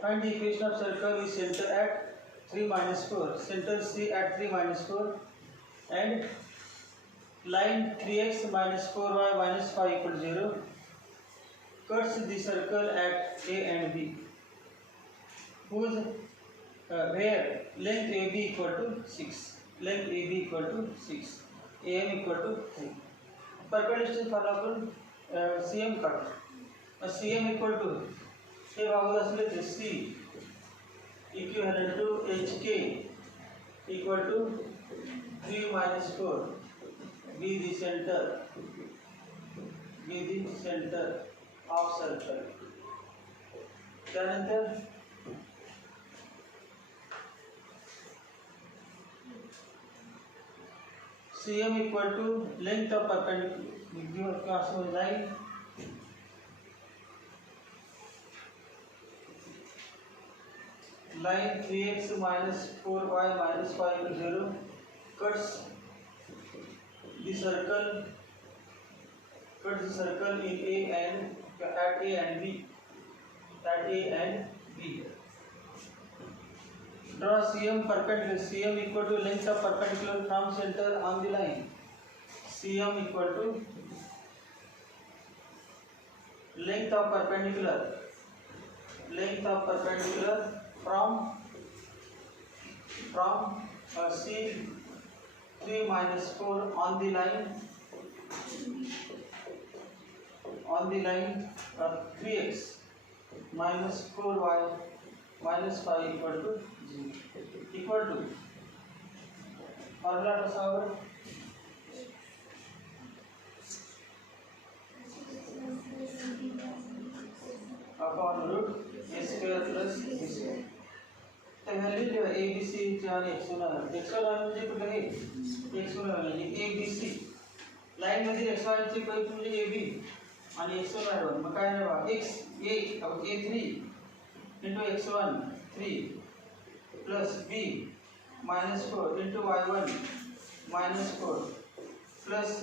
Find the equation of circle with center at 3 minus 4. Center C at 3 minus 4 and line 3x minus 4y minus 5 equal to 0 cuts the circle at A and B, whose where length AB equal to 6, length AB equal to 6, AM equal to 3. Perpendicular follow CM cut. CM equal to हे भाग असले तर C equivalent to HK equal to 3 minus 4. Be the center of circle. त्यानंतर CM equal to length of perpendicular line line 3x minus 4y minus 5 equal to 0 cuts the circle in A and at A and B. Draw CM perpendicular. CM equal to length of perpendicular from center on the line. CM equal to length of perpendicular from C 3 minus 4 on the line 3x minus 4y minus 5 equal to 0 equal to formula कसा होगा upon root a square plus b square. तो वैल्यू जो है a b c जान x1 म्हणजे कुठे आहे x1 म्हणजे a b c लाइन मध्ये x y ची काही म्हणजे a b आणि x1 y1 मग काय राहणार x a a3 into x1 3 plus b minus 4 into y1 minus 4 plus c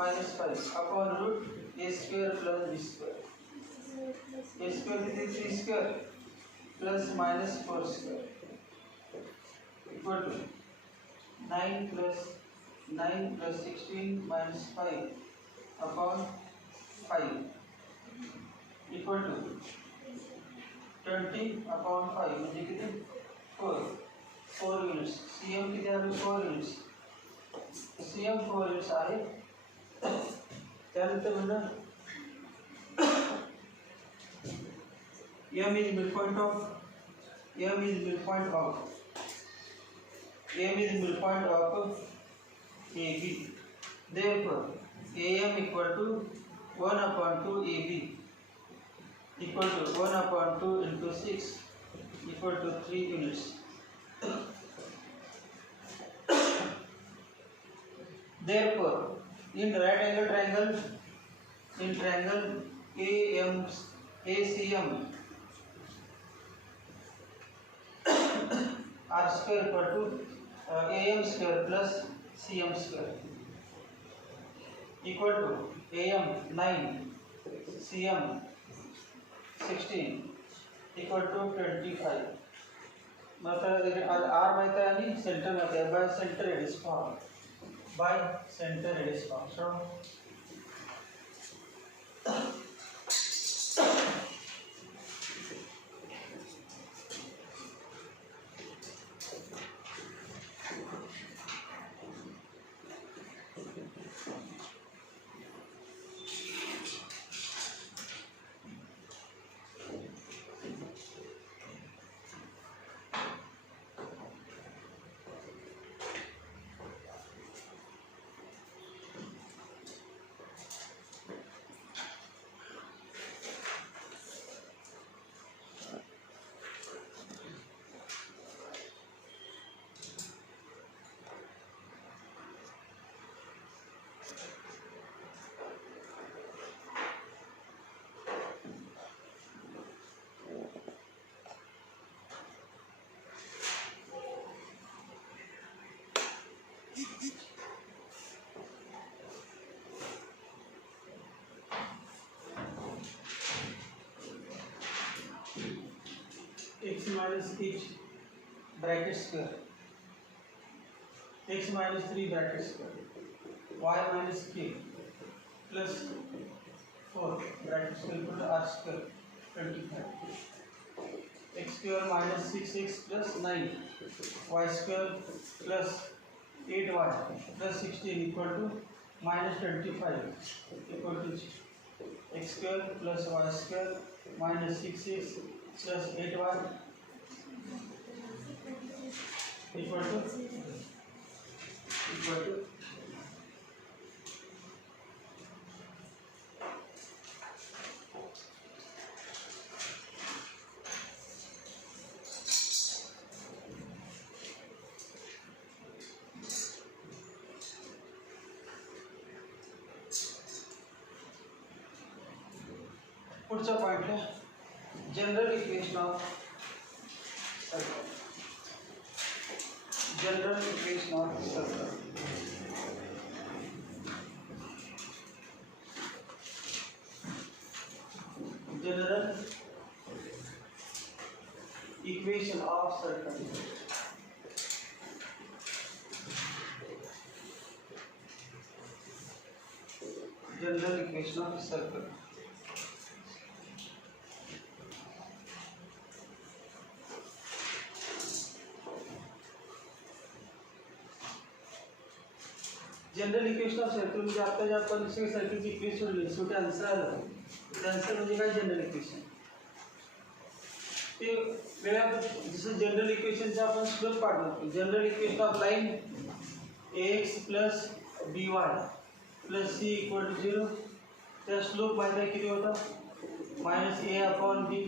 minus 5 upon root a square plus b square. A square is 3 square plus minus 4 square equal to 9 plus 16 minus 5 upon 5 equal to 20 upon 5 म्हणजे किती 4 units. CM किती आहे 4 units. CM 4 units आहे. त्यानंतर म्हणलं M is midpoint of AB. Therefore, AM equal to 1 upon 2 AB equal to 1 upon 2 into 6 equal to 3 units. Therefore, in right angle triangle, in triangle ACM R square equal to AM square plus CM square equal to AM 9 CM 16 equal to 25. मतलब R माहिती आहे आणि सेंटर माहिती आहे bye centre radius form so minus h bracket square, x minus 3 bracket square, y minus k plus 4 bracket square equal to r square 25, x square minus 6x plus 9, y square plus 8y plus 16 equal to minus 25 equal to x square plus y square minus 6x plus 8y equal to पुढचा पॉइंट है general equation of circle. General equation of circle. General equation of circle. General equation of circle. General equation of circle म्हणजे आता जे आपण दुसऱ्या सर्कलची इक्वेशन सोडली शेवटी आन्सर आलं. आन्सर म्हणजे काय जनरल इक्वेशन ते वेळा जसं जनरल इक्वेशनचं आपण स्लोप काढतो. General equation of line ax plus by plus c equal to 0 त्या स्लोप माहिती आहे किती होता मायनस a अपॉन b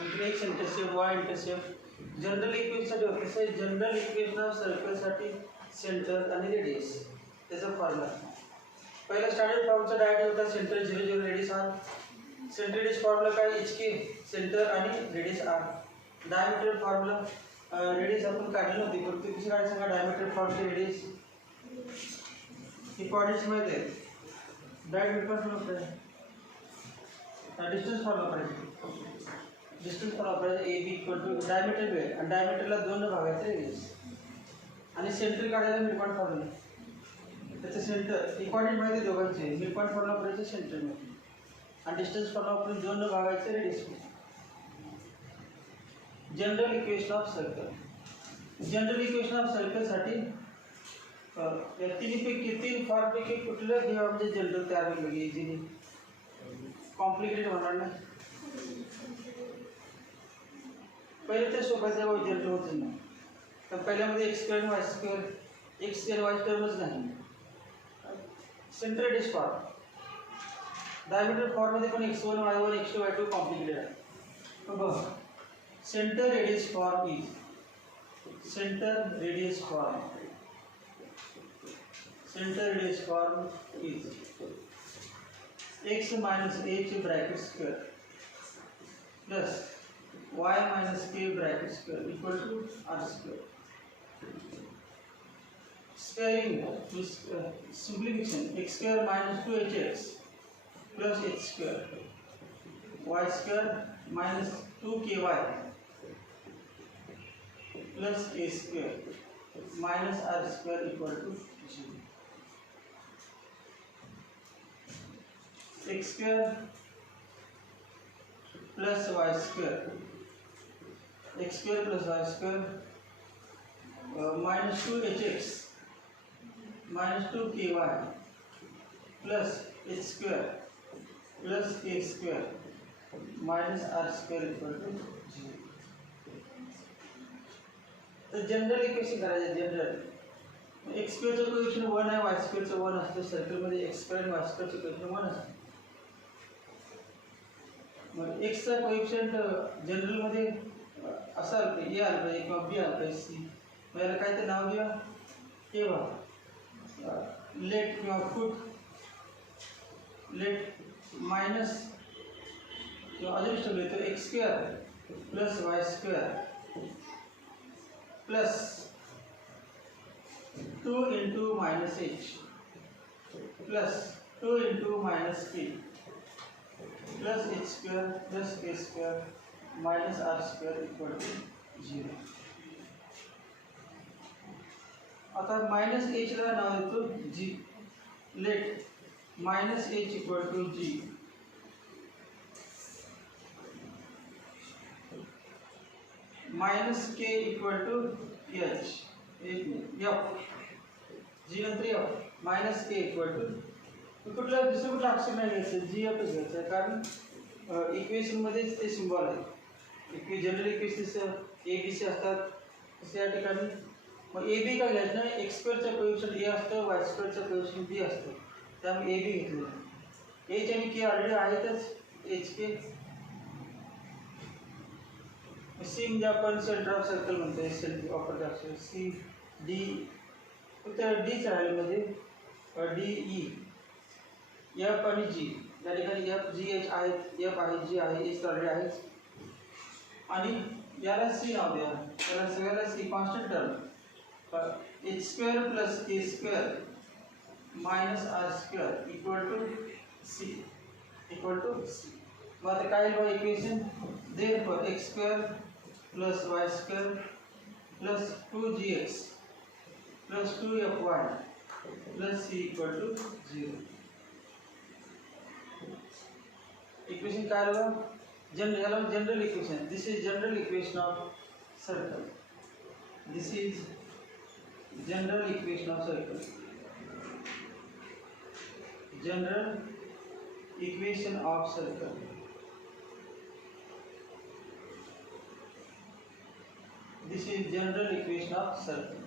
नंतर x intercept y intercept. General इक्वेशनसाठी होतं तसं जनरल इक्वेशन ऑफ सर्कलसाठी सेंटर आणि रेडियस त्याचा फॉर्म्युला. पहिला स्टँडर्ड फॉर्मचा डायरेक्ट होता centre 0 0 radius r. Centre radius formula काय hk सेंटर आणि radius r. Diameter formula radius आपण काढली नव्हती परंतु कशी काढायचं सांगा. डायमीटर फॉर्म्युला रेडियस ही कोऑर्डिनेट्स माहिती आहे. डायमीटर फॉर्म्युला डिस्टन्स फॉर्म्युला पाहिजे. डिस्टन्स फॉर्म्युला पाहिजे ab इक्वल टू डायमीटर वेळ आणि डायमीटरला 2 भागायचं रेडियस आणि सेंटर काढायला मिडपॉइंट फॉर्म्युला. त्याचं सेंटर इक्वॉर्डिनेट माहिती दोघांचे मिडपॉइंट फॉर्म्युला वापरायचं सेंटर मध्ये आणि डिस्टन्स फॉर्म्युला वापरून 2 भागायचं radius. General equation of circle. General equation of सर्कलसाठी या तिन्हीपैकी 3 फॉर्मपैकी कुठलं घ्यावं म्हणजे जनरल तयार होईल लगे इझिली कॉम्प्लिकेटेड होणार नाही. पहिले ते सोबत जेव्हा जनरल होतं ना तर पहिल्यामध्ये x square y square x square वाय टर्मच नाही. सेंटर रेडियस फॉर्म डायमीटर फॉर्ममध्ये पण x1 y1 x2 y2 complicated आहे. बघ centre radius form is centre radius form is x minus h bracket square plus y minus k bracket square equal to r square. Squaring with simplification x square minus 2hx plus h square y square minus 2ky plus a square minus r square equal to 0. x square plus y square minus 2hx minus 2ky plus h square plus a square minus r square equal to 0. तर general equation करायचं. General x स्क्वेअरचं कोएफिशियंट 1 आहे y स्क्वेअरचं 1 असतं. सर्कलमध्ये x square आणि y स्क्वेअरचं कोएफिशियंट 1 असतं. मग x चा कोएफिशियंट जनरलमध्ये असा आलं पाहिजे a आलं पाहिजे किंवा b आलं पाहिजे c. मग याला काय ते नाव द्या केव्हा लेट किंवा फूट लेट मायनस किंवा अजून स्टेप येतो x square plus y square plus 2 into minus h plus 2 into minus k plus h square plus k square minus r square equal to 0. आता मायनस एचला नाव देतो g. Let minus h equal to g. Minus k equal to h. F g नंतर f minus k equal to कुठला दुसरं कुठलं अक्षर नाही घ्यायचं, जी एफच घ्यायचं आहे, कारण इक्वेशनमध्येच ते सिम्बॉल आहे. General equation A B C असतात तसे या ठिकाणी. मग ए बी का घ्यायचं नाही, एक्स स्क्वेअरचं कोएफिशियंट ए असतं, वाय स्क्वेअरचं कोएफिशियंट बी असतं, त्यामुळे ए बी घेतलेलं आहे. एच आणि के ऑलरेडी आहेतच. एच के सी म्हणजे आपण सेंटर ऑफ सर्कल म्हणतो, सेंटर ऑफ द अक्षर सी डी. फक्त डीच राहिले मध्ये डी ई एफ आणि जी. या ठिकाणी एफ जी एच आहेत, एफ आहे जी आहे, एच ऑलरेडी आहेच. आणि याला सी नाव द्या, त्याला सगळ्याला c. Constant term h square plus k square minus r square equal to c. Equal to c. मग आता काय बघा equation. Therefore x square plus y square plus 2gx plus 2fy plus c equal to 0. Equation काय बघा. General equation. This is general equation of circle. This is general equation of circle. General equation of circle. This is general equation of circle.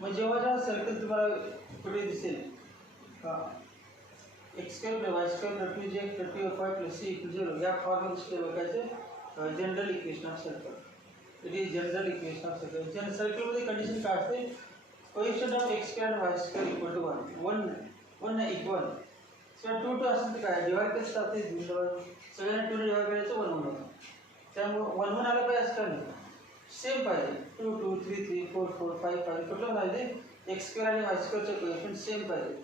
मग जेव्हा सर्कल तुम्हाला कुठे दिसेल x square plus y square plus 2gx plus 2fy plus c equal 0 या फॉर्ममध्ये बघायचं general equation of circle. It is general equation of circle. सर्कलमध्ये condition काय असते, coefficient of x square y square equal to 1 1 नाही इक्वल. सो 2 2 असेल तर काय डिवाइड कसं असते, सगळ्यांना 2 ने डिवाइड करायचं 1 1 होतं. त्यामुळे 1 1 आलं पाहिजे असं नाही, सेम पाहिजे. 2 2 3 3 4 4 5 5 कुठलं पाहिजे, एक्स स्क्वेअर आणि वाय स्क्वेअरचं कोएफिशियंट सेम पाहिजे.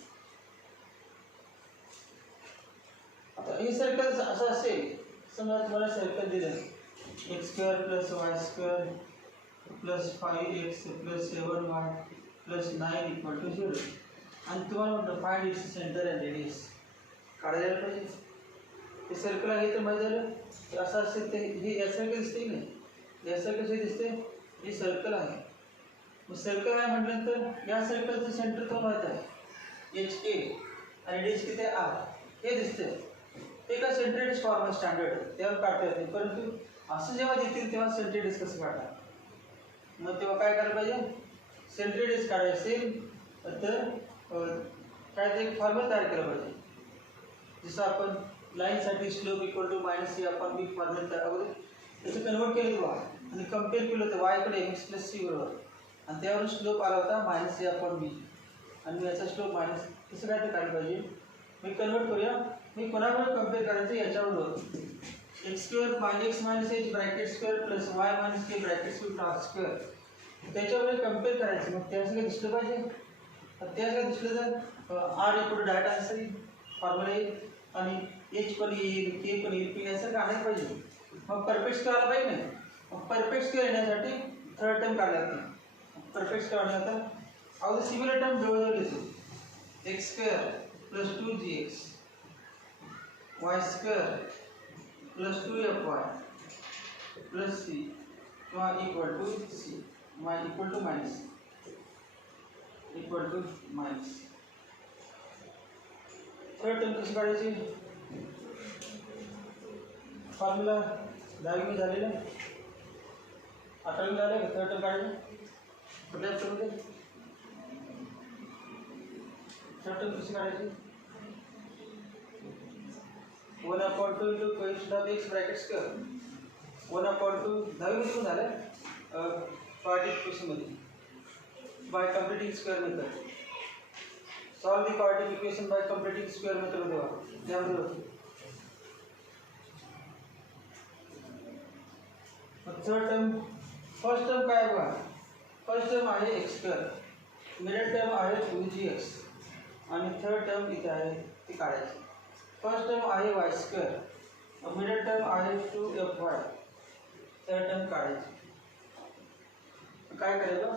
आता हे सर्कल असं असेल, समजा तुम्हाला सर्कल दिलं x square plus y square plus 5x plus 7y plus 9 equal to 0 आणि तुम्हाला म्हटलं find its centre and radius काढायला पाहिजे. हे सर्कल आहे तर माहिती झालं असं असेल तर हे या सर्कल दिसते की नाही, या सर्कल हे दिसते, हे सर्कल आहे. मग सर्कल आहे म्हटल्यानंतर या सर्कलचं सेंटर तो माहीत आहे एच के आणि रेडियस किती आहे आर, हे दिसते. ते का सेंट्रेडिस फॉर्म स्टँडर्ड त्यावर काढता येते, परंतु असं जेव्हा देतील तेव्हा सेंट्रेडिस कसं काढणार. मग तेव्हा काय करायला पाहिजे, सेंट्रेडिस काढायचं असेल तर काय ते एक फॉर्म्युला तयार केला पाहिजे. जसं आपण लाईनसाठी slope equal to minus c आपण बी फॉर्म्युला तयार अगोदर त्याचं कन्वर्ट केलं बा आणि कम्पेअर केलं होतं वायकडे एक्स प्लस सी बरोबर आणि त्यावरून स्लोप आला होता मायनस सी आपण बी आणि याचा स्लोप मायनस. तसं काय ते काढलं पाहिजे. मी कन्वर्ट करूया. मी कोणाकडे कम्पेअर करायचं याच्याबरोबर x square minus minus h bracket square plus y minus k bracket square r square त्याच्यावर कम्पेअर करायचं. मग त्याचं काय दिसलं पाहिजे, त्याचं काय दिसलं तर r equal direct answer formula येईल आणि एच पण येईल के पण येईल, पी यासारखं आणायला पाहिजे. मग परफेक्ट स्क्वेअर आला पाहिजे नाही. मग परफेक्ट स्क्वेअर येण्यासाठी थर्ड टर्म काढला लागते. परफेक्ट स्क्वेअर आणण्याचा अगदी सिमिलर टर्म जवळजवळ येतो. X square plus 2gx y square plus 2fy plus c किंवा equal to c equal to minus equal to minus. Third term कशी काढायची, फॉर्म्युला 10वी झालेला 11वी झालं का थर्ड टर्म काढायचं कुठल्या टर्ममध्ये. थर्ड टर्म कशी काढायची 1/2 into coefficient of x bracket square 1/2 10वी पण झालं quadratic by completing square method. Solve the quadratic equation by completing square method मध्ये वापरा. यामध्ये होते. थर्ड टर्म फर्स्ट टर्म काय बघा, फर्स्ट टर्म आहे एक्स स्क्वेअर, मिडल टर्म आहे 2gx आणि थर्ड टर्म इथे आहे ती काढायची. फर्स्ट टर्म आहे वाय स्क्वेअर मिडल टर्म आहे two f y, third term काढायची. काय करायचं,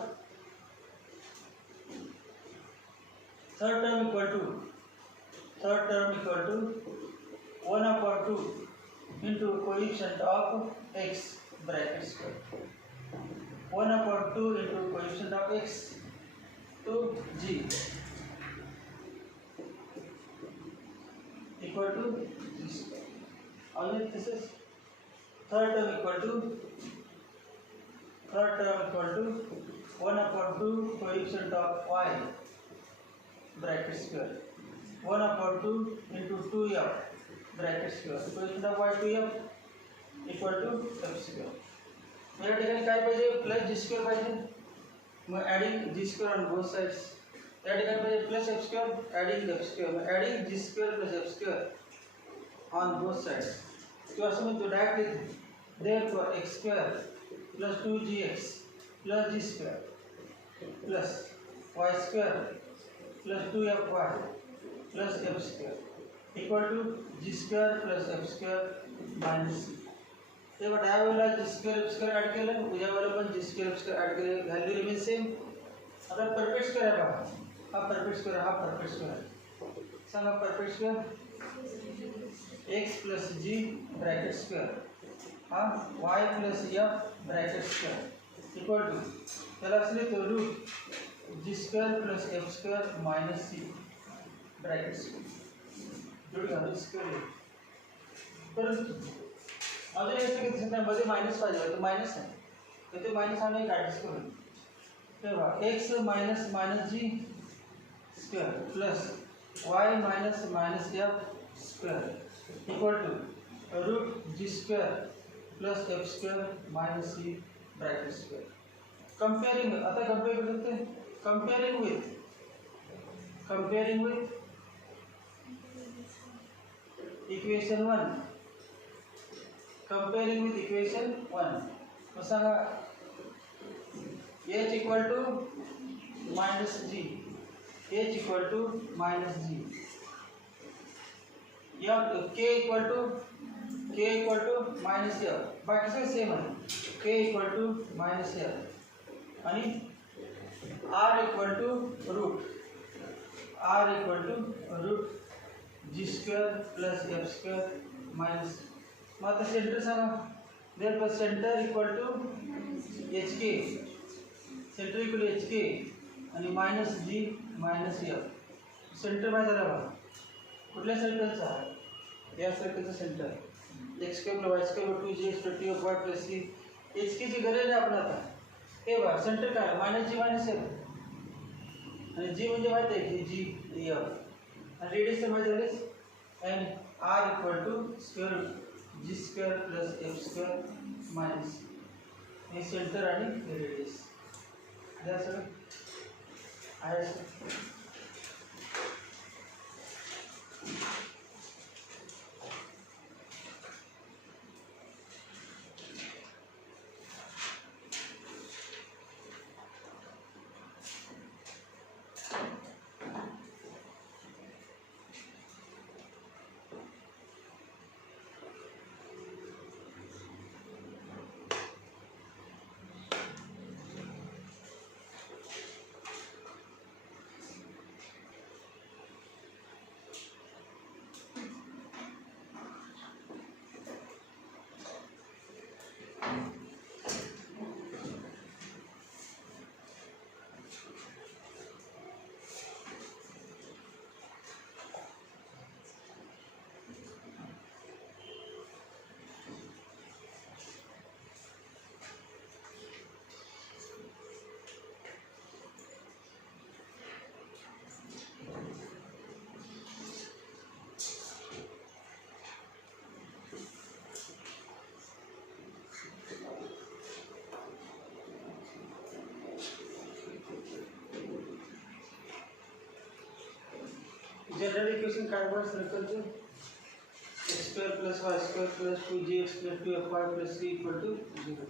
third term equal to 1/2 into coefficient of x bracket square, 1/2 into coefficient of x to g equal to g square. Only this is third term equal to 1/2 coefficient of y bracket square, 1/2 into 2f bracket square, coefficient of y 2f equal to f square. मेरे ठिकाणी काय पाहिजे, plus g square पाहिजे. मग adding g square on both sides. या ठिकाणी पाहिजे plus f square adding f square. मग adding g square plus f square on both sides. किंवा असं म्हणतो directly, therefore x square plus 2gx plus g square plus y square plus 2fy plus f square equal to g square plus f square minus c. तेव्हा डाव्या वेळेला g square f square add केलं, उद्या वेळेला पण g square f square add केलं, value remain same. आता perfect square आहे बघा, हा परफेक्ट स्क्वेअर, हा परफेक्ट स्क्वेअर आहे. सांगा perfect square, x plus g bracket square, हा y plus f bracket square equal to, त्याला असले तो root g square plus f square minus c bracket square root घालून स्क्वेअर. परंतु अजून एक मध्ये मायनस पाहिजे तर मायनस आहे, तर ते मायनस आणून एक ॲडजस्ट करून तेव्हा x minus minus g square plus y minus minus f square equal to root g square plus f square minus c bracket square. Comparing, आता कम्पेअर करू शकते, comparing with equation 1, comparing with equation 1. मग सांगा h equal to minus g, h equal to minus g, या k equal to minus f, बाकी सगळे सेम आहे. k equal to minus f आणि r equal to root g square plus f square minus. मग आता centre सांगा, therefore centre equal to h k, centre equal to h k आणि minus g minus f. Centre माहिती झाला बघा, कुठल्या सर्कलचा आहे, या सर्कलचं centre x square plus y square 2gx plus 2fy plus c. H केची गरज आहे आपण आता. हे बघा सेंटर काय मायनस जी मायनस एफ, आणि जी म्हणजे माहिती आहे की जी एफ, आणि रेडियस माहिती झालीच. And r equal to square g square plus f square minus, हे सेंटर आणि रेडियस द्या सगळं आहे. जनरल इक्वेशन काढवा सर्कलचे x square plus y square plus 2gx plus 2fy plus c equal to 0.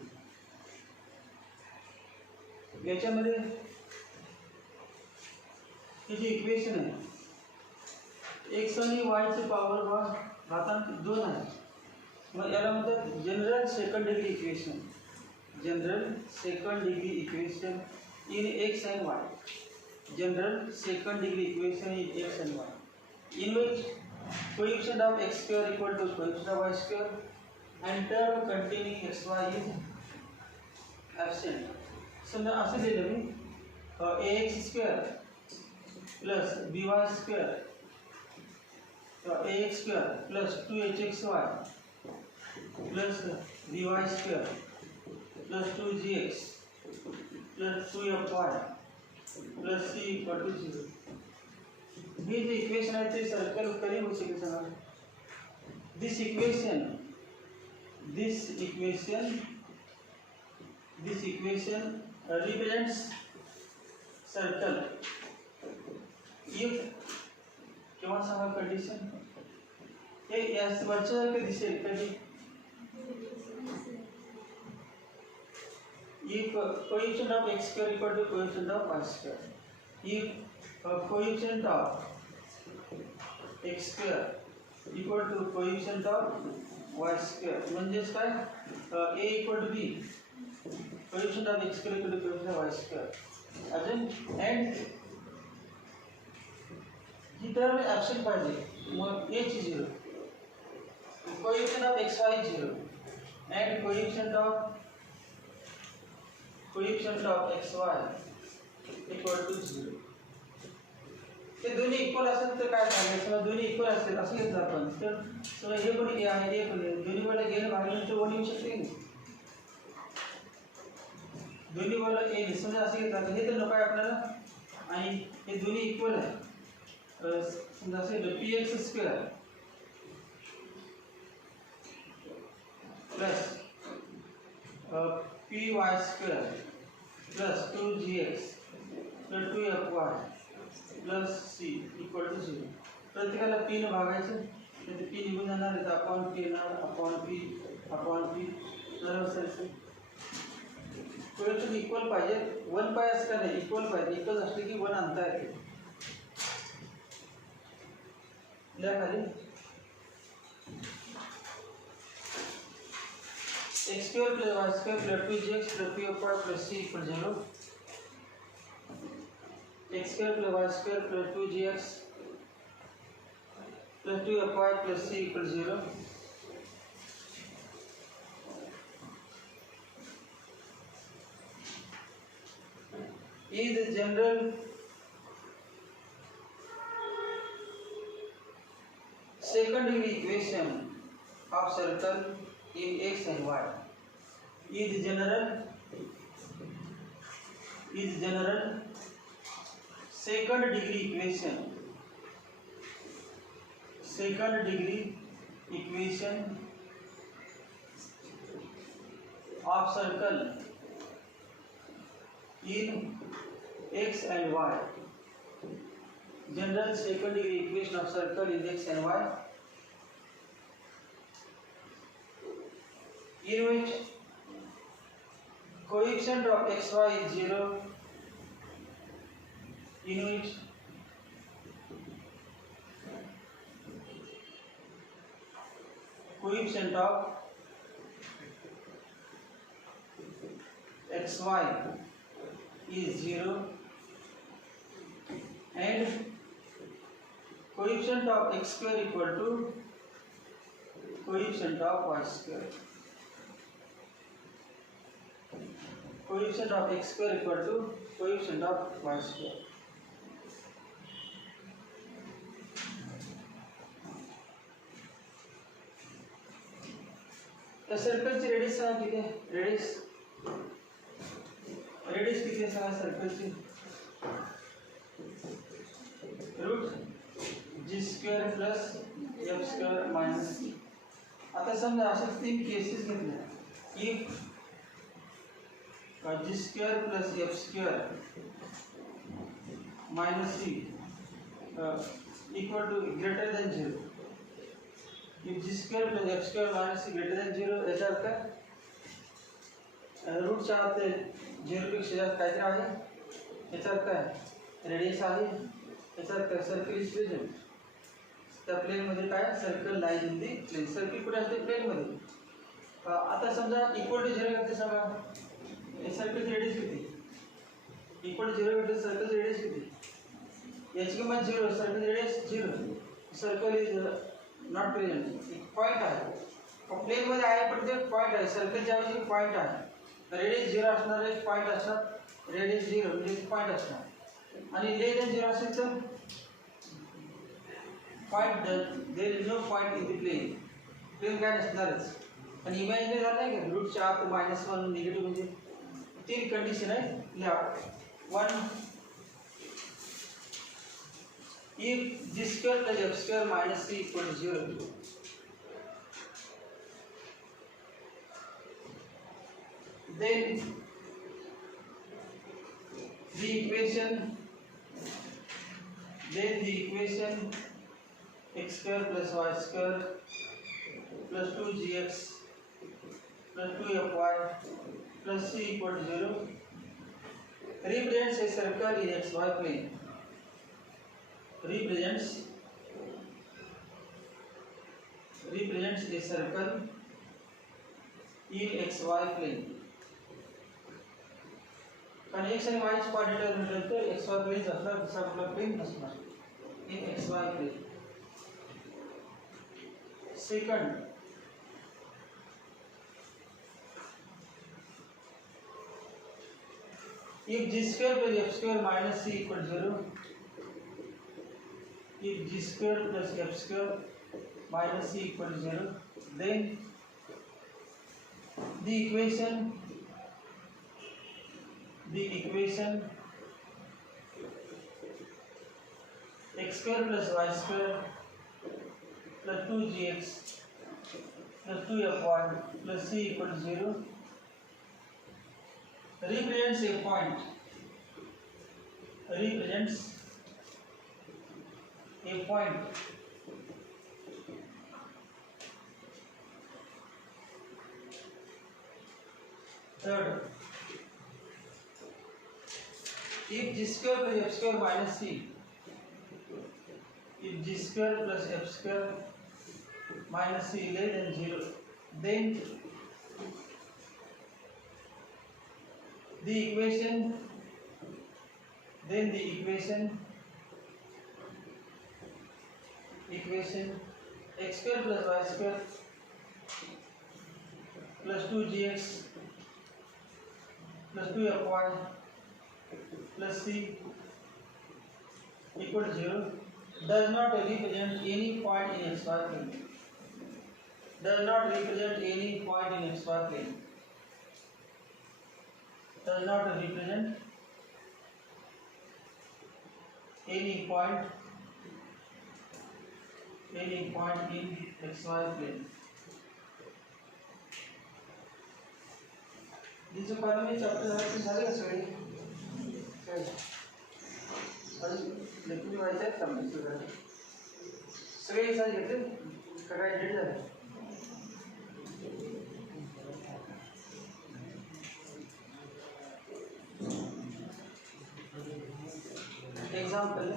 याच्यामध्ये ही जी इक्वेशन आहे एक्स आणि वायचे पॉवर घातांक 2 आहे, मग याला म्हणतात general second degree equation. General second degree equation in x and Y. General second degree equation in x and Y, in which coefficient of x square equal to coefficient of y square and term containing xy is absent. समजा असं दिलं मी ax square plus by square ax square plus 2hxy plus by square plus 2gx plus 2fy plus c equal to 0. हे जे equation आहे ते circle कधी होऊ शकेल सांगा. This equation represents circle if किंवा सांगा कंडिशन हे याच वरच्यासारखं दिसेल कधी if coefficient of x square equal to coefficient of y square, if coefficient of x square equal to coefficient of y square म्हणजेच काय a equal to b, coefficient of x square equal to coefficient of y square अजून and ही term absent पाहिजे मग a ची 0, coefficient of x y 0 and coefficient of x y equal to 0. ते दोन्ही इक्वल असेल तर काय सांगायचं, दोन्ही इक्वल असतील असं घेतलं आपण तर समजा हे पण ए आहे हे पण आहे, दोन्ही वेळेला गेन भागल्यानंतर वन येऊ शकते की दोन्ही वेळेला ए समजा असं घेतलं हे तर नको आहे आपल्याला आणि हे दोन्ही इक्वल आहे समजा असेल p x square plus p y square plus 2gx plus 2fy plus c equal to 0. प्रत्येकाला पी ने भागायचं तर ते पी निघून जाणार आहे तर अपॉन पी येणार अपॉन पी बरोबर असायचं. कोएफिशिएंट इक्वल पाहिजे 1 पाय असं नाही इक्वल पाहिजे इक्वल असले की 1 आणता येते. लिहा खाली x square plus y square plus 2gx plus 2fy plus c equal 0. x square plus y square plus 2gx plus 2fy plus c equal 0. Is the general second degree equation of circle in x and y. Is general second degree equation of circle in x and y. General second degree equation of circle in x and y in which coefficient of xy is 0, in which coefficient of xy is 0 and coefficient of x square equal to coefficient of y square. Coefficient of x square equal to coefficient of y square. The circle ची radius सांगा किती आहे radius किती आहे सांगा circle ची root g square plus f square minus c. आता समजा अशा 3 केसेस घेतल्या if g square plus f square minus c equal to greater than 0. If g square plus f square minus c greater than 0 याचा अर्थ काय रूट च्या आत 0 पेक्षा जास्त काहीतरी आहे याचा अर्थ काय रेडियस आहे याचा अर्थ सर्कल इज प्रेझेंट. त्या प्लेन मध्ये काय circle lies in the plane. Circle कुठे असते प्लेन मध्ये आता समजा इक्वल टू 0 करते सांगा हे सर्कल रेडियस किती इक्वल टू 0 करते सर्कल रेडियस किती याची किंमत 0 circle radius 0 circle is not present एक पॉईंट आहे प्लेन मध्ये आहे पण ते पॉईंट आहे सर्कलच्या ऐवजी पॉईंट आहे रेडियस 0 असणार एक पॉईंट असणार रेडियस 0 म्हणजे पॉईंट असणार आणि लेस दॅन 0 असेल तर point there is no point in the plane plane काय नसणारच आणि इमॅजिनरी झालं नाही का रूटच्या आत -1 निगेटिव्ह म्हणजे तीन कंडिशन आहे लिहा 1 if g square plus f square minus c equal to 0 then the equation x square plus y square plus 2gx plus 2fy plus c equal to 0 represents a circle in xy plane represents a circle in xy plane कारण x आणि y चे कोऑर्डिनेट म्हटलं तर xy plane असणार दुसरा कुठला प्लेन नसणार in xy plane second if g square plus f square minus c equal to 0 if g square plus f square minus c equal to 0 then the equation x square plus y square plus 2gx plus 2fy plus c equal to 0 represents a point third if g square plus f square minus c if g square plus f square minus c less than 0 then the equation x square plus y square plus 2gx plus 2fy plus c equal to 0 does not represent any point in xy plane. Does not represent any point in xy plane. Does not represent any point in xy plane. जिससे पहले में चैप्टर झाले का सगळे लेक्चर व्हायचं आहे समजून सगळे सारे घेतले का काय डेट झाले एग्जाम्पल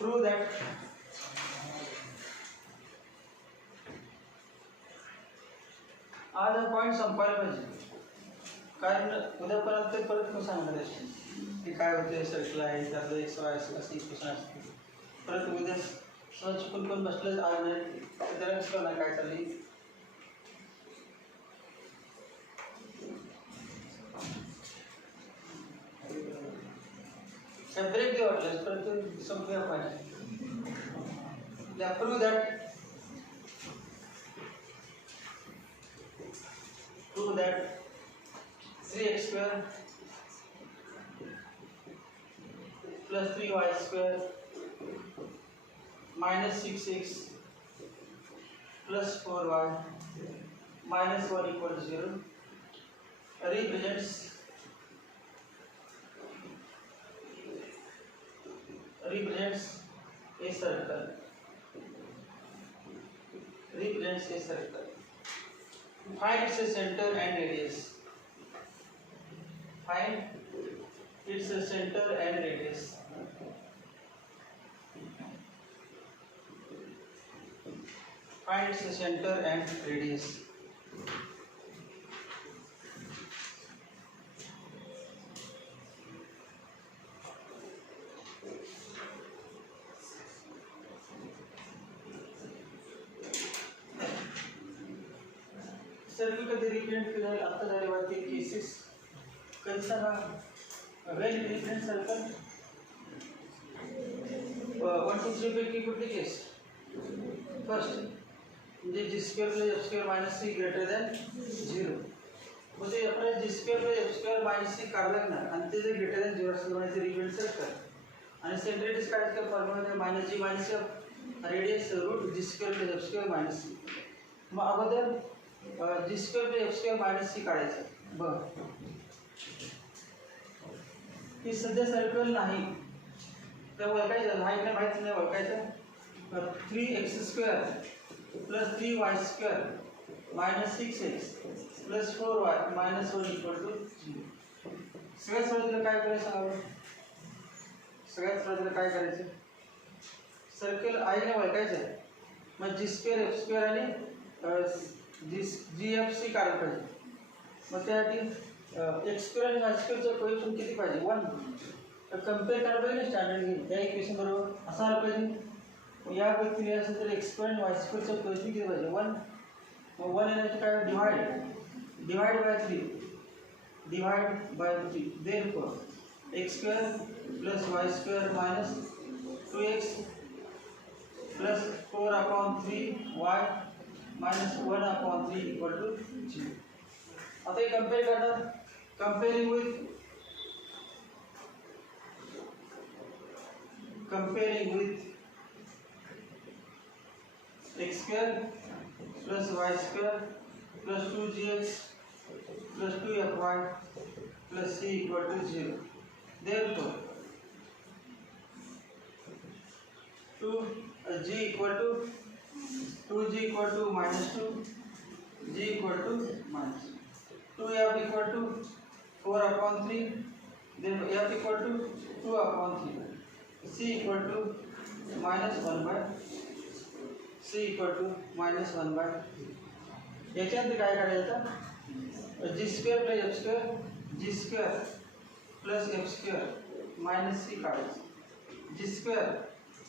prove that आज हा पॉईंट संपायला पाहिजे कारण उद्यापर्यंत परत मी सांगणार आहे की काय होते सर्कल आहे त्यातलं एक्स वाय अशी इक्वेशन असते परत उद्या सहज चुकून पण बसलंच आज नाही त्याला विचारलं ना काय चालली ब्रेक दे वाटलं परत संपूया पाहिजे prove that 3x square plus 3y square minus 6x plus 4y minus 1 equal to 0 represents a circle. Represents a circle. Find its center and radius. Find its center and radius. Find its center and radius. Circle कधी रिप्रेझेंट केलं आता झाले ते केसेस कधीचा हा well represent circle 1 2 3 पैकी कुठली case first म्हणजे g square plus f square minus c greater than 0 म्हणजे आपल्याला g square plus f square minus c काढावं लागणार आणि ते जर ग्रेटर दॅन 0 असेल म्हणजे रिप्रेझेंट सर्कल आणि सेंट्रेटिस काढायचं formula minus g minus f radius root g square plus f square minus c मग अगोदर g square plus f square minus c काढायचं बरं ही सध्या सर्कल नाही तर ओळखायचं माहिती नाही ओळखायचं 3x² plus 3y² minus 6x plus 4y minus 1 equal to 0 सगळ्यात सुरुवातीला काय करायचं सांगा सगळ्यात सुरुवातीला काय करायचं सर्कल आईने ओळखायचं मग जी स्क्वेअर एफ स्क्वेअर आणि जी एफ सी काढायला पाहिजे मग त्यासाठी एक्स स्क्वेअर आणि वाय स्क्वेअरचं कोएफिशियंट किती पाहिजे 1 तर कम्पेअर करायला पाहिजे स्टँडर्ड घेऊन त्या इक्वेशन बरोबर असं आलं पाहिजे यापैकी लिहायचं असेल तर एक्स स्क्वेअर आणि वाय स्क्वेअरचं कोएफिशियंट किती पाहिजे 1 मग 1 येण्याचं काय divide by 3 therefore x square plus y square minus 2x plus 4/3y minus 1/3 equal to 0 आता हे कम्पेअर करणार comparing with x square plus y square plus 2gx plus 2fy plus c equal to 0. Therefore, g equal to 2g equal to minus 2, g equal to minus 2f equal to 4/3, then f equal to 2/3, c equal to minus 1 by c equal to minus 1 by 3. याच्यात काय करायचं g square plus f square g square plus f square minus c काढायचं g square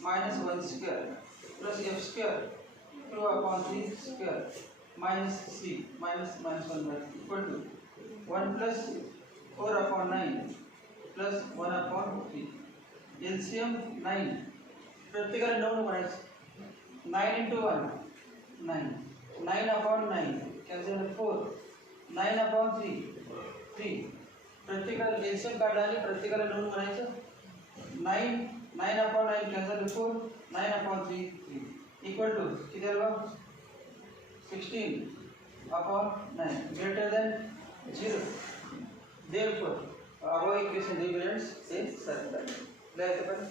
minus 1 square plus f square 2/3 square minus c minus 1 by 3 equal to 1 plus 4/9 plus 1/3 LCM 9 प्रत्येकाला 9 म्हणायचं 9 into 1 9 9/9 कॅन्सल 4 9/3 3 प्रत्येकाला एलसीएम काढला आणि प्रत्येकाला 9 म्हणायचं 9/9 कॅन्सल 4 9/3 3 इक्वल टू किती आलं 16/9 greater than 0. Therefore, our equation represents a circle. Like that.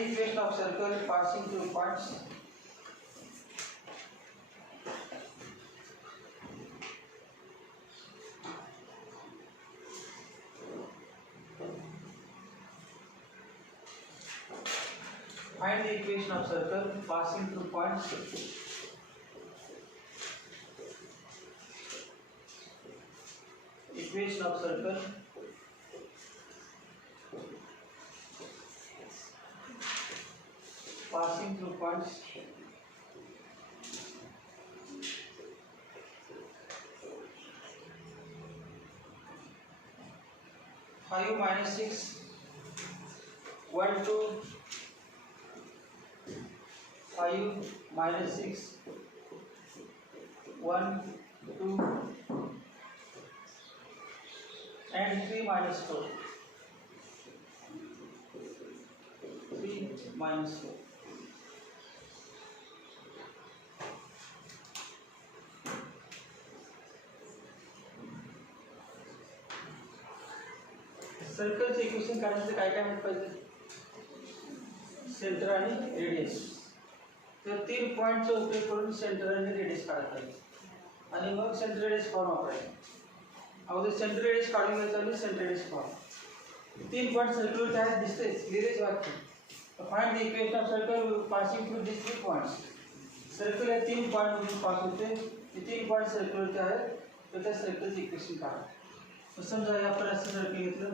the equation of circle passing through points. Find the equation of circle passing through points. Equation of circle passing through points. Five minus 6, 1, 2, 5 minus 6, 1, 2, and 3 minus 4. 3 minus 4. सर्कलचे इक्वेशन काढायचं काय काय माहिती पाहिजे? सेंटर आणि रेडियस. तर 3 पॉईंटचा उपयोग करून सेंटर आणि रेडियस काढता येईल आणि मग सेंटर रेडियस फॉर्म वापरायचा. अगोदर सेंटर रेडियस काढून घ्यायचं आणि सेंटर रेडियस फॉर्म. 3 पॉईंट सर्कलवर काय दिसते लिहिलेच वाक्य. Find the equation of circle passing through this 3 points. Circle या 3 पॉइंट मधून पास होते. ते 3 पॉइंट सर्कलवरती आहेत तर त्या सर्कलचे इक्वेशन काढा. तर समजा आपण असं सर्कल घेतलं.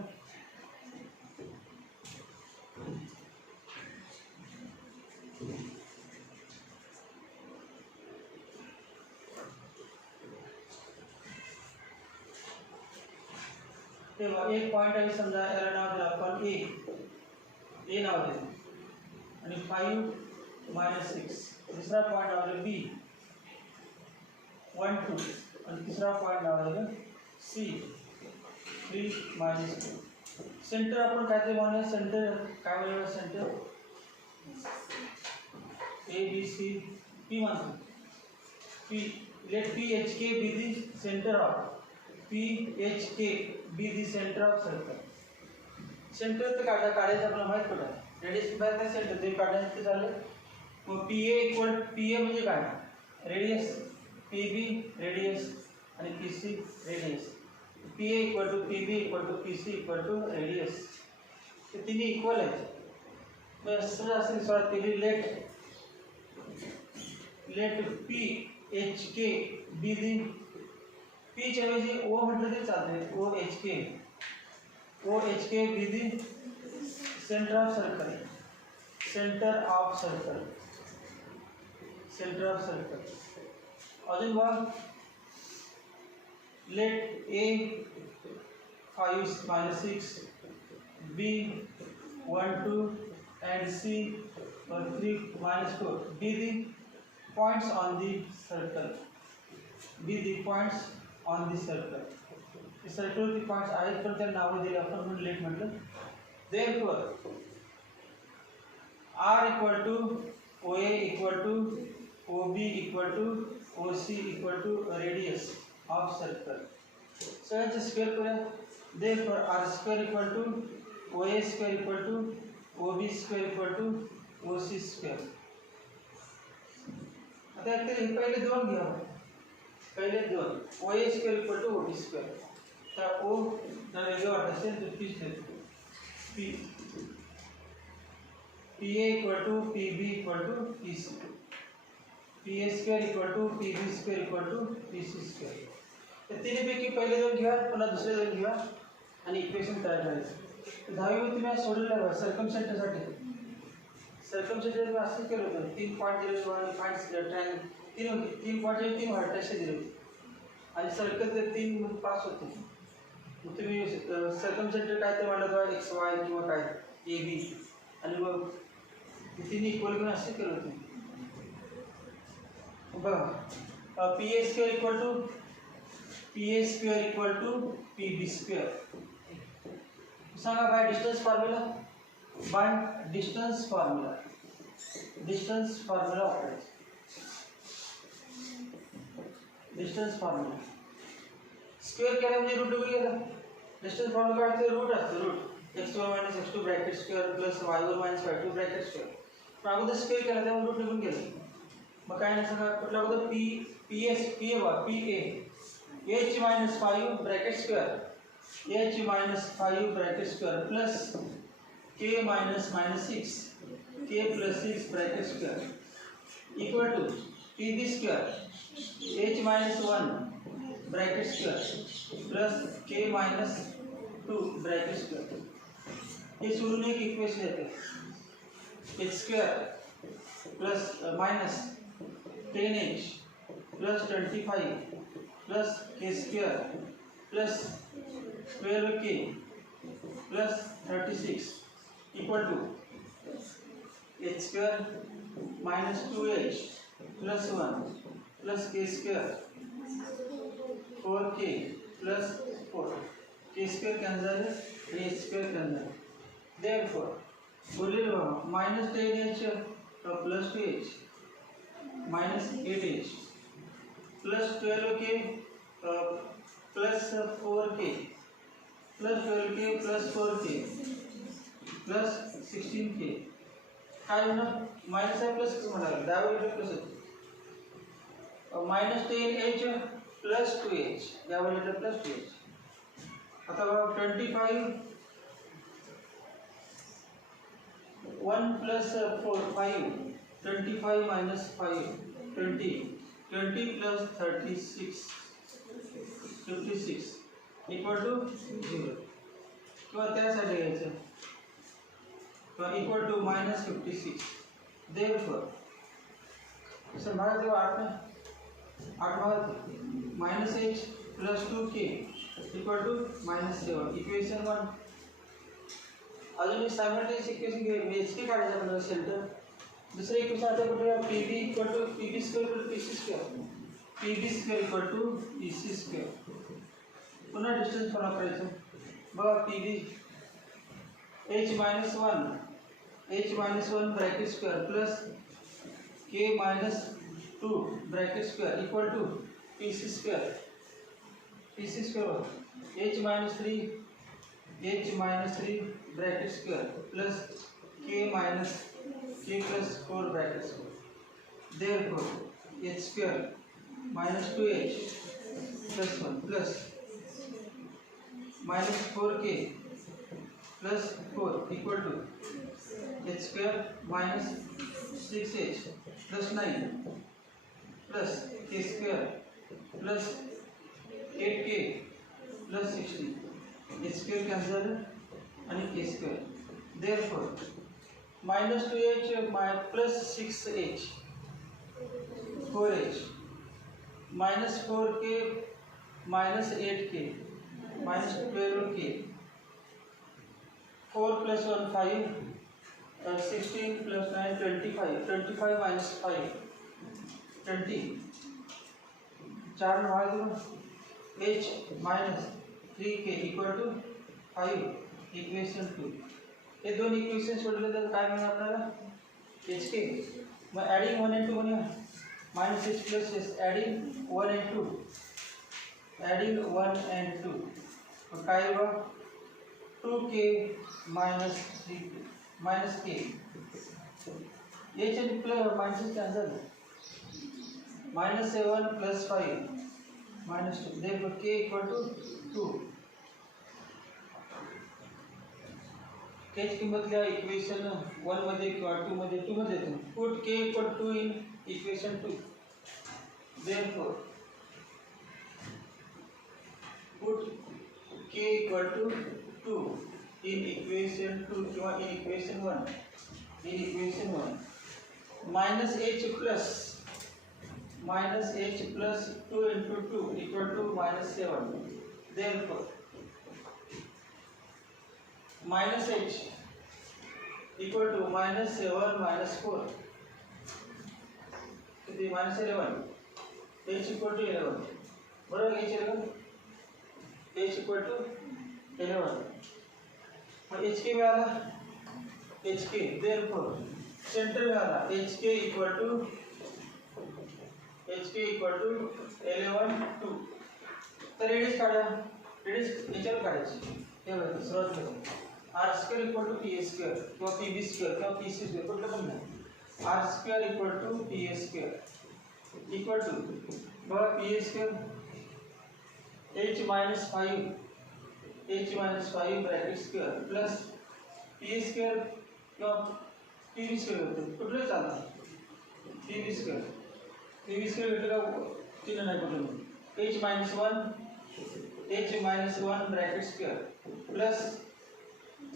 तेव्हा एक पॉइंट आहे समजा याला नाव दिलं आपण ए नाव दिलं आणि 5 minus 6. दुसरा पॉइंट नाव दिलं बी 1 2 आणि तिसरा पॉइंट नाव दिलं सी 3 minus 2. सेंटर आपण काय ते म्हणूया सेंटर काय म्हणूया centre A B C P म्हणतो. P let P H K be the centre of PHK be the center of circle. Centre तर काढायचं आपल्याला माहित पडलं. रेडियस बाहेर नाही सेंटर ते काढायचं झालं. मग PA इक्वल PA म्हणजे काय रेडियस, PB रेडियस आणि PC radius. PA equal to PB equal to PC equal to radius. ते तिन्ही इक्वल आहेत. मग असं असेल सुरुवात केली let PHK be the P च्या ऐवजी O म्हटलं तरी चालते. OHK B the centre of circle. Centre of circle. Centre of circle. अजून मग लेट A 5 minus 6 B 1 2 and C 3 minus 4 be the points on the circle. Be the points on the circle. The circle the points आहेत पण त्या नाव दिले आपण म्हणून लेट म्हटलं. Therefore R equal to OA equal to OB equal to OC equal to radius of circle. So let's square करूया. Therefore R square equal to OA square equal to OB square equal to OC square. आता हे पहिले दोन घ्या. पहिले दोन OA square equal to OB square. तर O जर वेगळं वाटत असेल तर पी देतो. PA equal to PB equal to PC. PA square equal to PB square equal to PC square. तर तिन्हीपैकी पहिले दोन घ्या पुन्हा दुसरे दोन घ्या आणि इक्वेशन तयार करायचं. 10वी तुम्ही सोडलेलं सर्कमसेंटरसाठी. सर्कमसेंटर असं केलं होतं. 3 पॉईंट दिले आणि पॉईंट्स ट्रायंगल तीन पॉईंट 3 व्हर्टेक्स दिले होते आणि सर्कल ते 3 मध्ये पास होते. मग तुम्ही सर्कमसेंटर काय ते म्हणलं होतं XY किंवा काय AB आणि मग तिन्ही इक्वल घेऊन असं केलं होतं. बघा PA square equal to PB square. सांगा by distance formula. Distance formula वापरायचं. डिस्टन्स फॉर्म्युला स्क्वेअर केला म्हणजे रूट उघड गेला. डिस्टन्स फॉर्म्युला काढते रूट असतं. Root x1 minus x2 bracket square plus y1 minus y2 bracket square. मग अगोदर स्क्वेअर केला त्यामुळे रूट निघून गेलं. मग काय नाही सगळं कुठलं अगोदर pa h minus 5 bracket square h minus 5 bracket square plus k minus 6 k plus 6 bracket square equal to pb square h minus 1 bracket square plus k minus 2 bracket square. हे सोडून एक इक्वेशन येते h square plus minus 10h plus 25 plus k square plus 12k plus 36 equal to h square minus 2h plus 1 plus k square 4k plus 4 k square cancel आणि h square cancel. Therefore बोलेल बाबा minus 10h plus 2h minus 8h plus 12k plus 4k plus 12k plus 4k plus 16k काय होणार minus आहे plus होणार त्यावर plus minus 10h plus 2h यावर plus 2h. आता बघा 25 1 plus 4 5 25 minus 5 20 20 plus 36 56 equal to 0 किंवा त्यासाठी घ्यायचं किंवा equal to minus 56. therefore sir मला जेव्हा 8 minus h plus 2k equal to minus 7 equation 1. अजून एक सायमल्टेनियस इक्वेशन घे एचके काढायचं आपल्याला सेंटर. दुसरं इक्वेशन आता कुठे PB equal to PB square equal to PC square PB square equal to PC square. पुन्हा डिस्टन्स पण वापरायचं बघा PB h minus 1 bracket square plus k minus 2 bracket square equal to PC square h minus 3 bracket square plus k minus k plus 4 bracket square. therefore h square minus 2h plus 1 plus minus 4k plus 4 equal to h square minus 6h plus 9 plus k square plus 8k plus 16 h square cancel and k square. therefore minus 2h plus 6h 4h minus 4k minus 8k minus 12k 4 plus 1 5 16 plus 9 25 minus 5 20 4 h minus 3k equal to 5 इक्वेशन 2. हे दोन इक्वेशन सोडले तर काय मिळणार आपल्याला एच के. मग ॲडिंग 1 and 2 म्हणूया minus h plus s adding 1 and 2 adding 1 and 2 मग काय बघ 2k minus 3k minus k h आणि plus minus cancel minus 7 plus 5 minus 2 therefore k equal to 2. केच किंमतल्या इक्वेशन 1 मध्ये किंवा 2 मध्ये 2 मध्ये येतो put k equal to in equation 2. therefore put k equal to 2 in equation 2 किंवा in equation 1 minus h plus 2 into 2 equal to minus 7. therefore minus h equal to minus 7 minus 4 किती minus 11 h equal to 11 बरोबर h equal to 11 मग h के मिळाला h के therefore centre मिळाला h के equal to 11 2. तर रेडियस काढा रेडियस याच्यावर काढायची हे बघा सुरुवात करू R square equal to P A square किंवा पी बी स्क्वेअर किंवा पी सी स्क्वेअर कुठलं पण नाही. R square equal to P A square equal to बघा P A square H minus 5 bracket square plus P A square किंवा P B square होतं कुठलं चालतं पी बी स्क्वेअर भेटलं का चिन्ह नाही कुठलं H minus 1 bracket square plus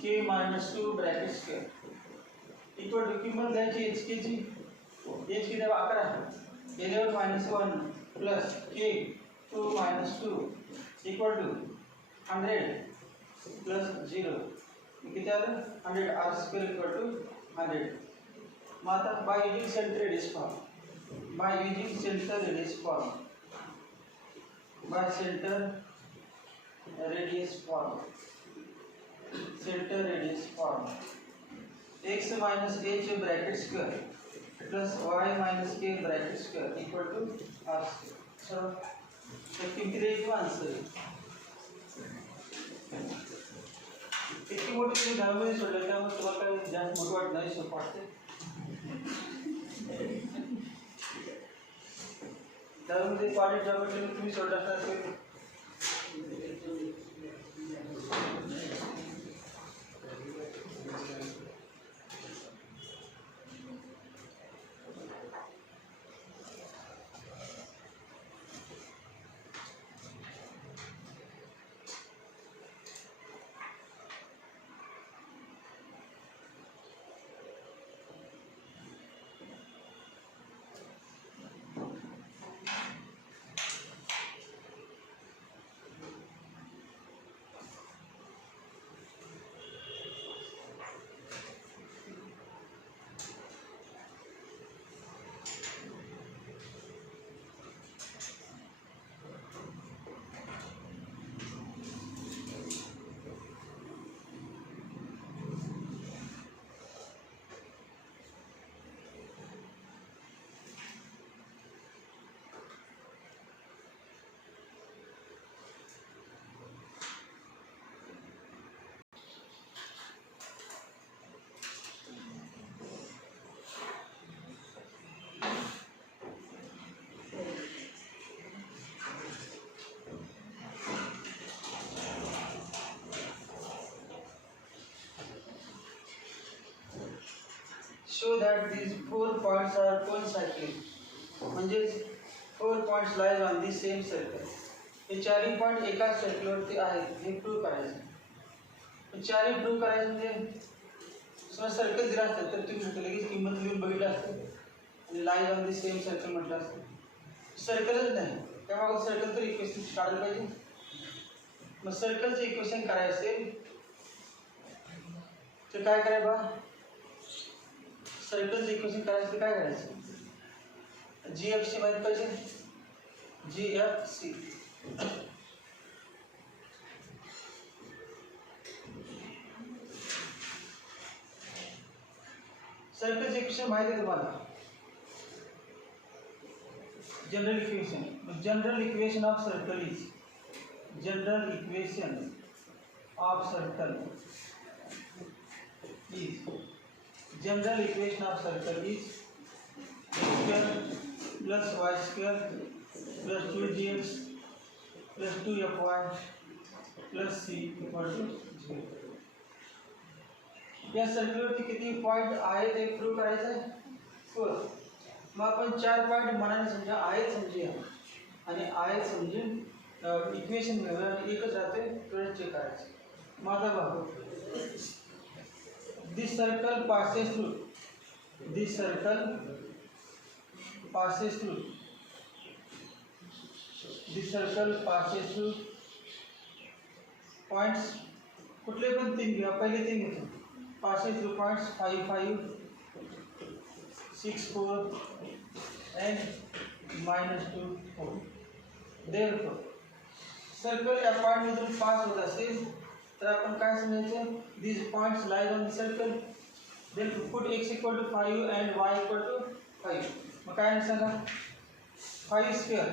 K minus 2 bracket square equal to किंमत द्यायची एच केची एच किती 11 11 मायनस 1 प्लस के 2 मायनस 2 इक्वल टू 100 प्लस 0 किती आलं 100 आर स्क्वेअर इक्वल टू 100. मग आता by using centre radius form centre radius form x minus h bracket square plus y minus k bracket square equal to r square. तर किती रेट आन्सर इतकी मोठी तुम्ही 10 मध्ये सोडलं त्यामुळे तुम्हाला काही जास्त मोठं वाटत नाही सोपं वाटते. त्यामध्ये क्वालिटी जॉमेट्री तुम्ही सोडलं असणार show that these 4 points are coinciding म्हणजे 4 points lie on the same circle. हे चारही पॉइंट एकाच सर्कलवरती आहेत हे प्रूव्ह करायचं. चारही प्रूव्ह करायचं म्हणजे समजा सर्कल दिला असतं तर तुम्ही म्हटलं लगेच किंमत लिहून बघितलं असतं आणि lies on the same circle म्हटलं असतं. सर्कलच नाही त्यामुळे सर्कल तर इक्वेशन काढलं पाहिजे. मग सर्कलचं इक्वेशन करायचं असेल तर काय करायचं बा सर्कलचं इक्वेशन करायचं तर काय करायचं GFC माहिती पाहिजे GFC सर्कलचं इक्वेशन माहिती आहे तुम्हाला general equation of circle is general equation of circle is x square plus y square plus 2gx plus 2fy plus c equal to 0. या सर्कलवरती किती पॉइंट आहेत हे प्रूव्ह करायचं आहे 4. मग आपण 4 पॉइंट मनाने समजा आहेत समजूया आणि आहेत समजून इक्वेशन मिळवूया आणि एकच राहते थोडं चेक करायचं. मग आता बघा this circle passes through points कुठले पण 3 घ्या पहिले 3 घेतो passes through points 5 5 6 4 and -2 4. therefore सर्कल या पॉइंट मधून पास होत असेल तर आपण काय समजायचं these points lie on the circle then put x equal to 5 and y equal to 5. मग काय सांगा 5 square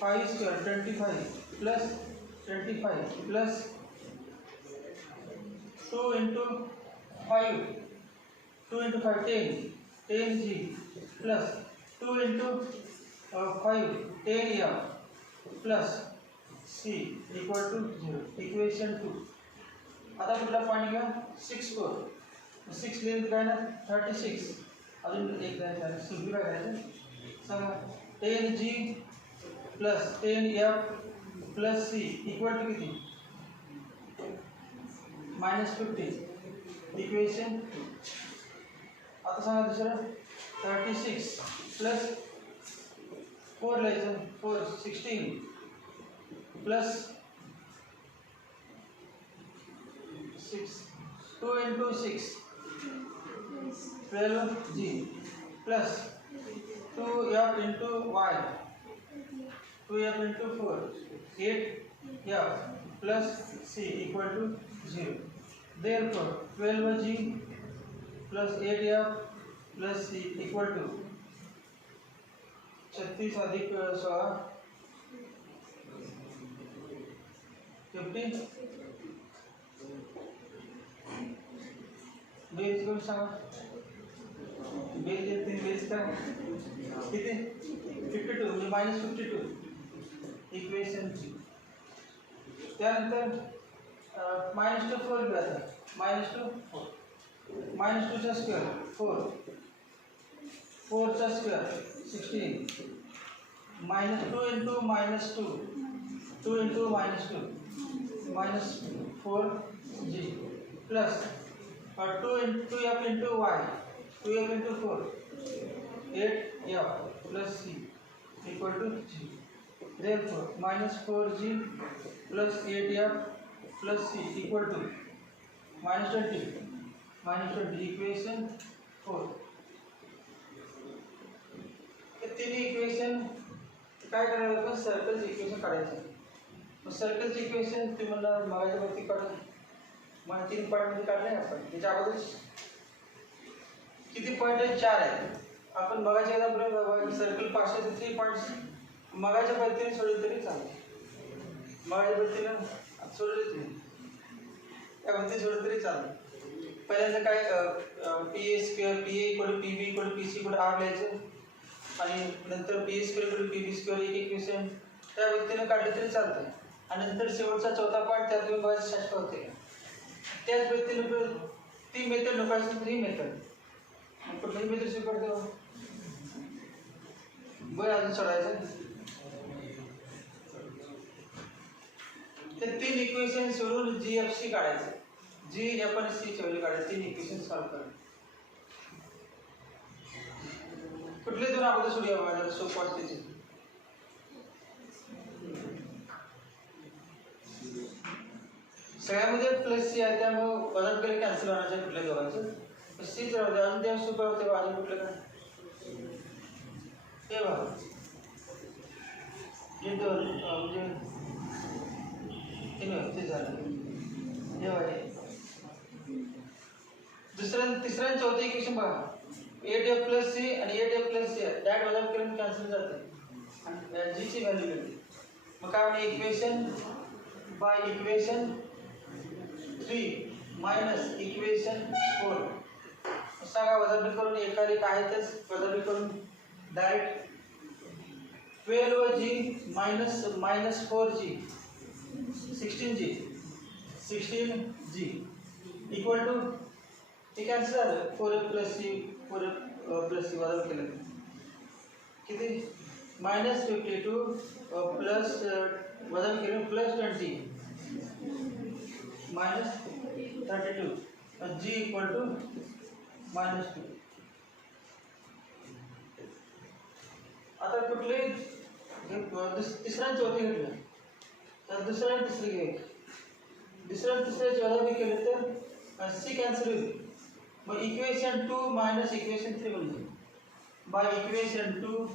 25 plus 25 plus 2 into 5, 2 into 5 10, 10g plus 2 into 5 10m plus c equal to 0. इक्वेशन 2. आता कुठला पॉईंट घ्या 6 4. 6 लेंथ काय ना 36. अजून एक काय सुरू काय करायचं सांगा 10g plus 10f plus c equal to किती -50. इक्वेशन आता सांगा दुसरं 36 प्लस 4 लिहायचं 4 16 प्लस 6 2 into 6 12g plus 2f into y 2f into 4 8f plus c equal to 0. Therefore 12g plus 8f plus c equal to 36 अधिक 16 50. बेस करून सांगा बेस येते बेस काय किती 52 म्हणजे -52 इक्वेशन ची. त्यानंतर -2 घ्या -2 -2 चा स्क्वेअर 4 4 चा स्क्वेअर 16 -2 into -2 2 into -2 -4g plus 2f into y 2f into 4 8f plus c equal to 0. Therefore -4g plus 8f plus c equal to -20 इक्वेशन 4. हे तिन्ही इक्वेशन काय करायचं आपण सर्कलचे इक्वेशन काढायचं. मग सर्कलचे इक्वेशन तुम्ही मला मगाच्या वरती काढून मला 3 पॉईंटमध्ये काढले आपण. त्याच्या अगोदर किती पॉईंट आहे 4 आहेत. आपण मगाच्या एकदा सर्कल पाचशे 3 पॉईंट्स मगाच्या पद्धतीने सोडले तरी चालेल. मगाच्या पद्धतीने सोडले तुम्ही त्या पद्धतीने सोडले तरी चालेल. पहिल्यांदा काय P A square P A equal P B equal P C equal R लिहायचं आणि नंतर P A square equal P B square एक इक्वेशन त्या पद्धतीने काढले तरी चालतं. आणि नंतर शेवटचा चौथा पॉईंट त्यात तुम्ही बघायचं शास्त्र होते. त्याच पद्धतीने ती मेथड लोकांची ही मेथड कुठलीही मेथड शिकवतो बरं. अजून सोडायचं ते 3 इक्वेशन सोडून जी एफ सी काढायचं. जी एफ आणि सी ची व्हॅल्यू काढायची. 3 इक्वेशन सॉल्व करायचं. कुठले दोन अगोदर सोडूया बघा सोपं वाटते ते. सगळ्यामध्ये प्लस सी आहे त्यामुळे वजन केलं कॅन्सल होण्याचं कुठल्या दोघांचं सीच राहते. अजून त्या सोपं होते अजून कुठलं काय ते बघा हे दोन म्हणजे ते झालं हे वाले. दुसरं तिसरं आणि चौथं इक्वेशन बघा 8f प्लस सी आणि 8f प्लस सी डायरेक्ट वजन करून कॅन्सल जाते आणि जी ची व्हॅल्यू मिळते. मग काय म्हणजे equation by equation 3 minus equation 4 सांगा वजाबाकी करून एखादी काय तेच वजाबाकी करून direct 12g minus 4g 16g equal to ते कॅन्सल झालं 4f प्लस सी 4f प्लस सी वजाबाकी केलं किती -52 प्लस वजाबाकी केलं प्लस 20 -32 g इक्वल टू -2. आता कुठले तिसरा चौथे घेतलं तर दुसरा आणि तिसरी घे. दुसऱ्या तिसऱ्याची वजाबाकी केली तर सी कॅन्सल होईल. मग इक्वेशन 2 मायनस इक्वेशन 3 बनते. By equation 2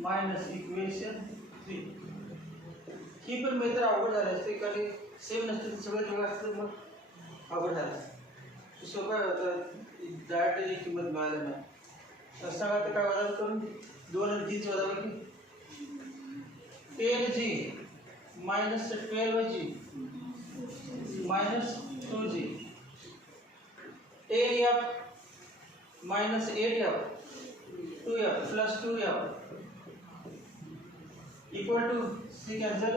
minus equation 3. ही पण मेथड अवघड झाली असते कारण सेम नसते सगळं जेव्हा असतं मग अवघड झालं. सोपं होतं डायरेक्ट ही किंमत मिळाली नाही. सांगा तर काय वजाबाकी करून 2 जीची वजाबाकी 10g minus 12g minus 2g, 10f minus 8f, 2f plus 2f equal to c cancel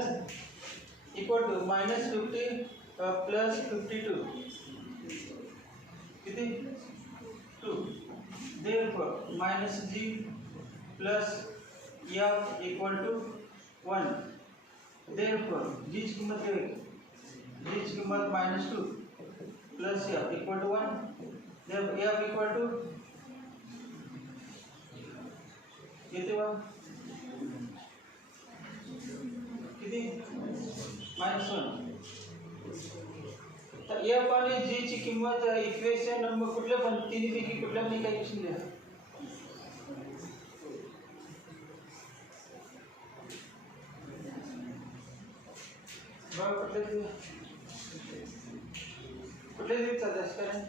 equal to minus 50 plus 52 कितनी 2, therefore minus g plus f equal to 1, therefore g की कीमत क्या है, g की कीमत minus 2 plus f equal to 1, therefore f equal to कितने हुआ कितनी minus 1. तर f आणि g ची किंमत इक्वेशन नंबर कुठल्या पण तिन्हीपैकी कुठल्या पण एका इक्वेशन लिहा. बघा कुठल्या दिवस चालत कारण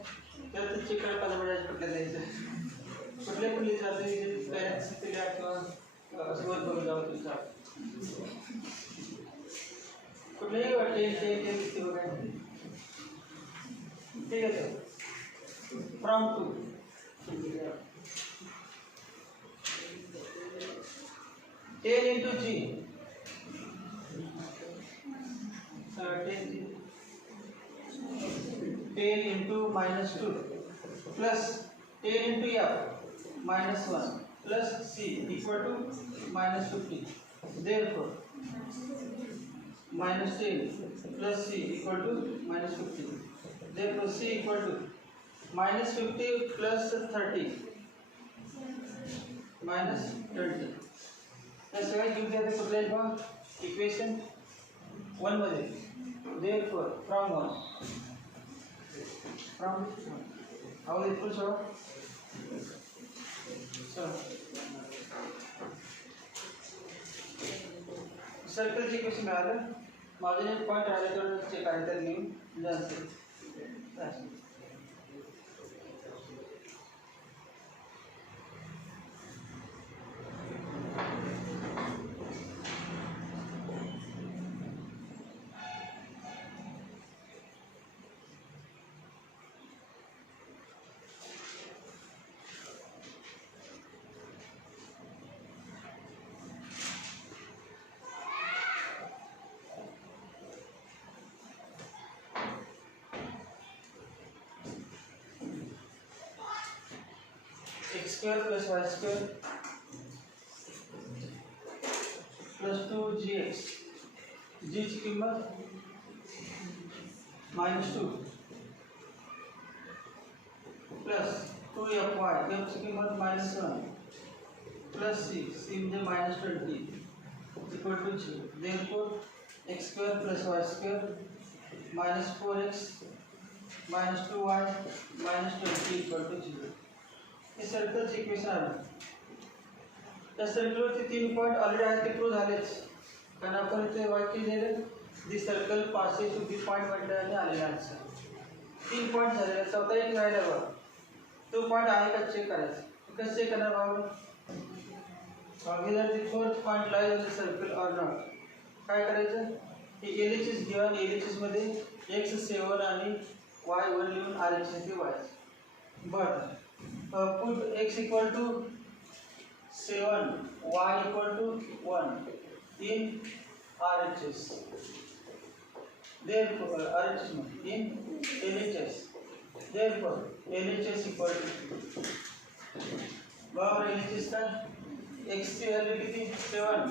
त्यात चेक करायला पाहिजे कुठल्या द्यायचं कुठल्या पण लिहित जाते पॅरेंट्स दिल्या किंवा सोबत बघून जावं तुमचा कुठल्याही वाटेल ते दिसते बघा ठीक आहे from to 10 into g 10 into minus 2 plus 10 into f minus 1 plus c equal to minus 50. Therefore minus 10 plus c equal to minus 50. Therefore c equal to minus 50 plus 30 minus 20. या सगळ्या किमती आता कुठल्या आहेत इक्वेशन 1 मध्ये. Therefore from 1 from how is it so सर्कलची equation मिळालं माझे एक पॉईंट राहिले तर चेक आहे तर लिहून जास्त x square plus y square plus 2gx g की कीमत minus 2 plus 2fy f की कीमत minus 1 plus c म्हणजे minus 20 equal to 0. Therefore x square plus y square minus 4x minus 2y minus 20 equal to 0. इस सर्कलची इक्वेशन आहे त्या सर्कलवरती 3 पॉइंट ऑलरेडी आहेत ते प्रूव्ह झालेच कारण आपण इथे वाक्य लिहिलं the circle passes to the point म्हटल्याने आलेला आन्सर 3 पॉइंट झालेले चौथा एक राहिला बघ तो पॉइंट आहे का चेक करायचं कसं चेक करणार बाबा whether the fourth point lies on the circle or not काय करायचं हे LHS गिवन LHS मध्ये x7 आणि y1 लिहून RHS चे y but put x equal to 7 y equal to 1 in RHS therefore RHS in LHS therefore LHS equal to बराबर LHS का x ची व्हॅल्यू किती 7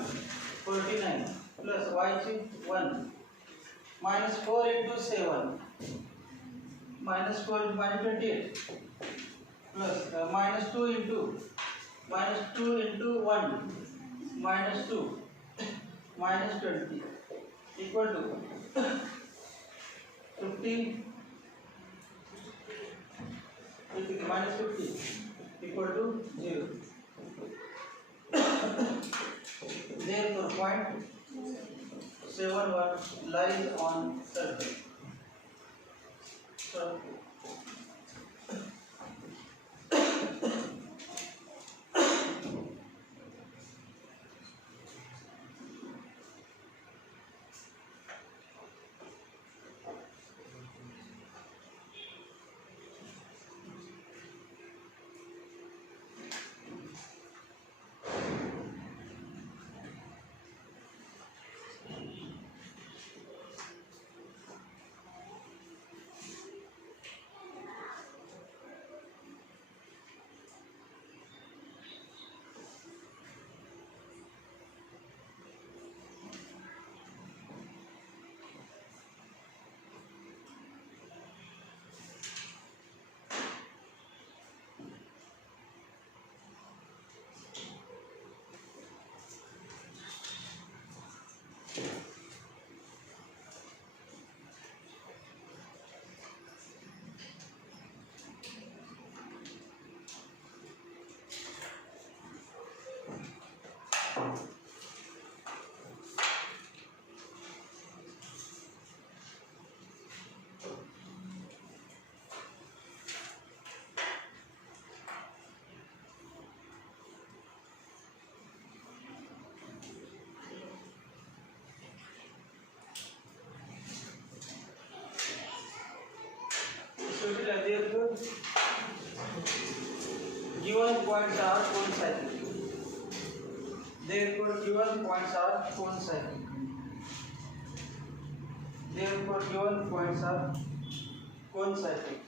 49 प्लस y ची 1 minus 4 into 7 minus 4 minus 28 plus minus 2 into 1 minus 2 minus 20 equal to 50 minus 50 equal to 0. Therefore point 7 lies on circle. So given points are coinciding. Therefore, given points are coinciding. Therefore, given points are coinciding.